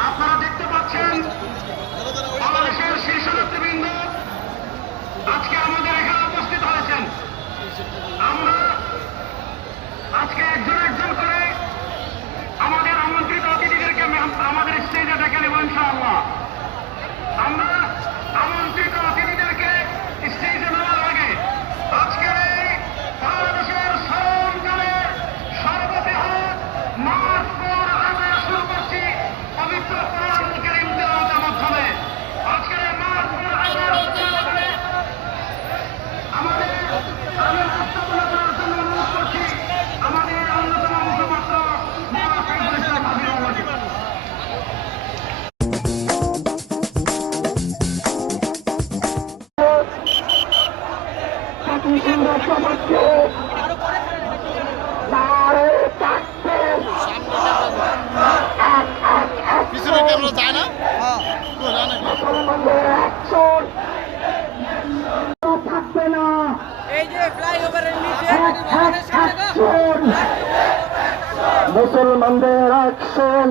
আপনারা জাতি হিন্দ সমাজকে পিছনে ক্যামেরা যায় না? থাকবে মুসলমানদের অ্যাকশন